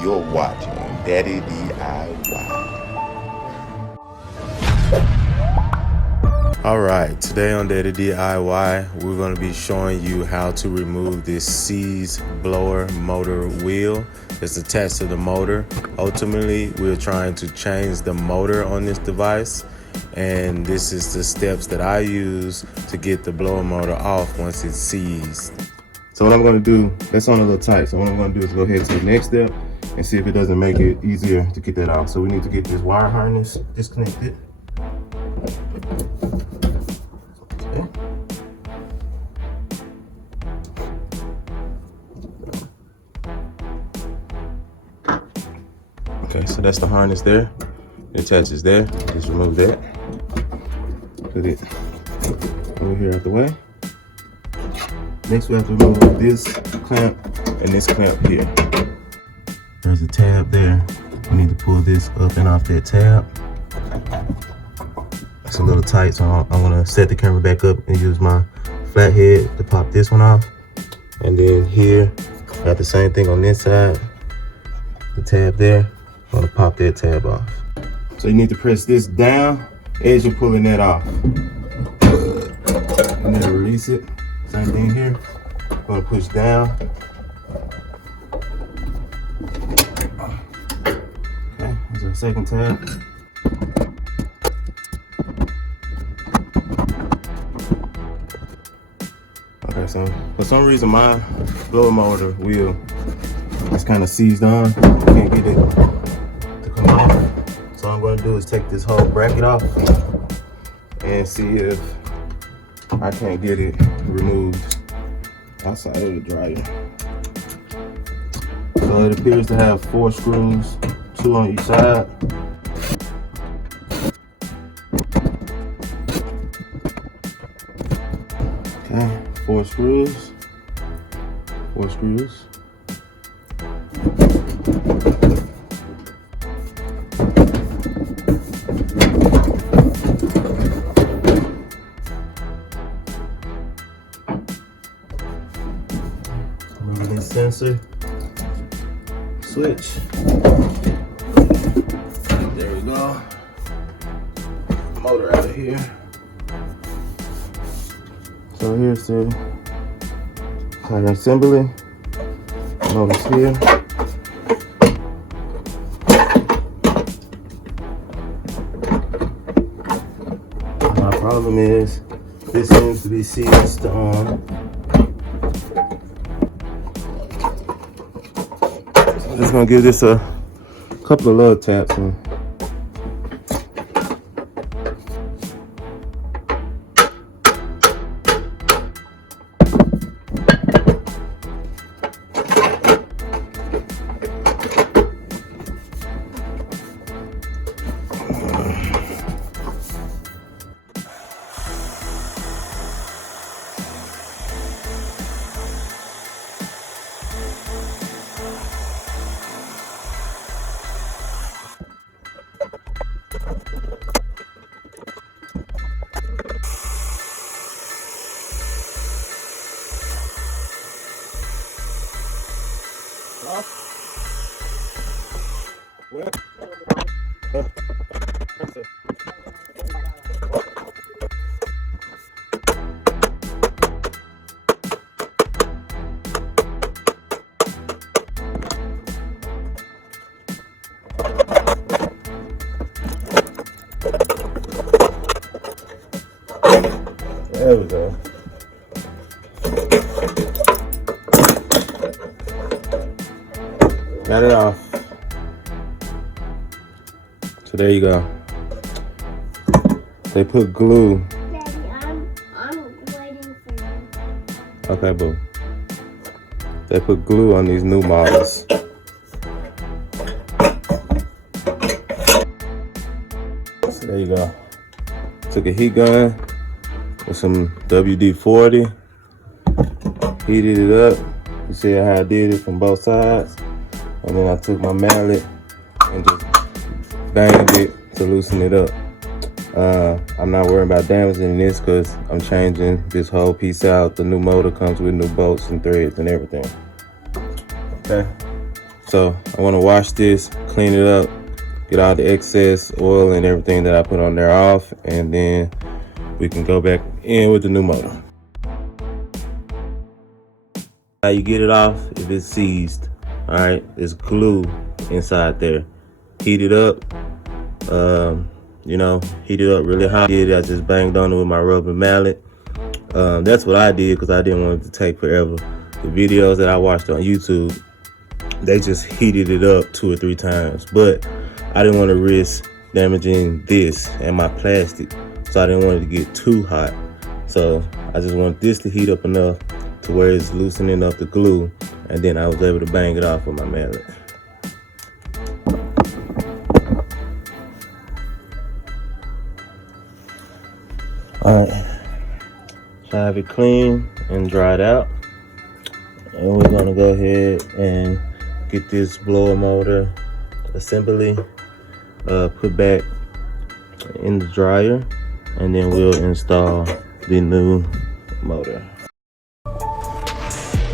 You're watching Daddy DIY. Alright, today on Daddy DIY, we're going to be showing you how to remove this Seez blower motor wheel. It's attached to the motor. Ultimately, we're trying to change the motor on this device, and this is the steps that I use to get the blower motor off once it's seized. So what I'm going to do, that's on a little tight, so what I'm going to do is go ahead to the next step and see if it doesn't make it easier to get that off. So we need to get this wire harness disconnected. Okay, so that's the harness there. It attaches there. Just remove that. Put it over here out the way. Next, we have to remove this clamp and this clamp here. There's a tab there. We need to pull this up and off that tab. It's a little tight, so I'm gonna set the camera back up and use my flathead to pop this one off. And then here, got the same thing on this side. The tab there, I'm gonna pop that tab off. So you need to press this down as you're pulling that off. And then release it. Same thing here. I'm gonna push down. Okay, there's our second tab. Okay, so for some reason my blower motor wheel is kind of seized on. Can't get it to come off. So all I'm gonna do is take this whole bracket off and see if I can't get it removed outside of the dryer. So it appears to have 4 screws, 2 on each side. Okay, 4 screws, 4 screws. Remove this sensor, switch. There we go. Motor out of here. So here's the kind of assembly. Motor's here. My problem is this seems to be seized on. I'm just gonna give this a couple of love taps. There we go. Got it off. So there you go. They put glue. Daddy, I'm waiting for you. Okay, boo. They put glue on these new models. So there you go. Took a heat gun with some WD-40, heated it up. You see how I did it from both sides? And then I took my mallet and just banged it to loosen it up. I'm not worrying about damaging this because I'm changing this whole piece out. The new motor comes with new bolts and threads and everything. Okay, So I want to wash this, clean it up, get all the excess oil and everything that I put on there off, and then we can go back in with the new motor. How you get it off if it's seized. All right, there's glue inside there. Heat it up, heat it up really hot. I just banged on it with my rubber mallet. That's what I did because I didn't want it to take forever. The videos that I watched on YouTube, they just heated it up 2 or 3 times, but I didn't want to risk damaging this and my plastic, so I didn't want it to get too hot. So I just wanted this to heat up enough to where it's loosening up the glue, and then I was able to bang it off with my mallet. All right, so I have it clean and dried out, and we're gonna go ahead and get this blower motor assembly put back in the dryer, and then we'll install the new motor.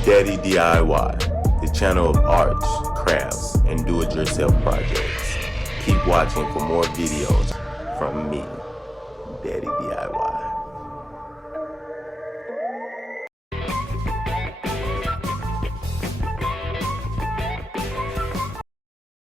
Daddy DIY, the channel of arts, crafts, and do-it-yourself projects. Keep watching for more videos from me, Daddy DIY.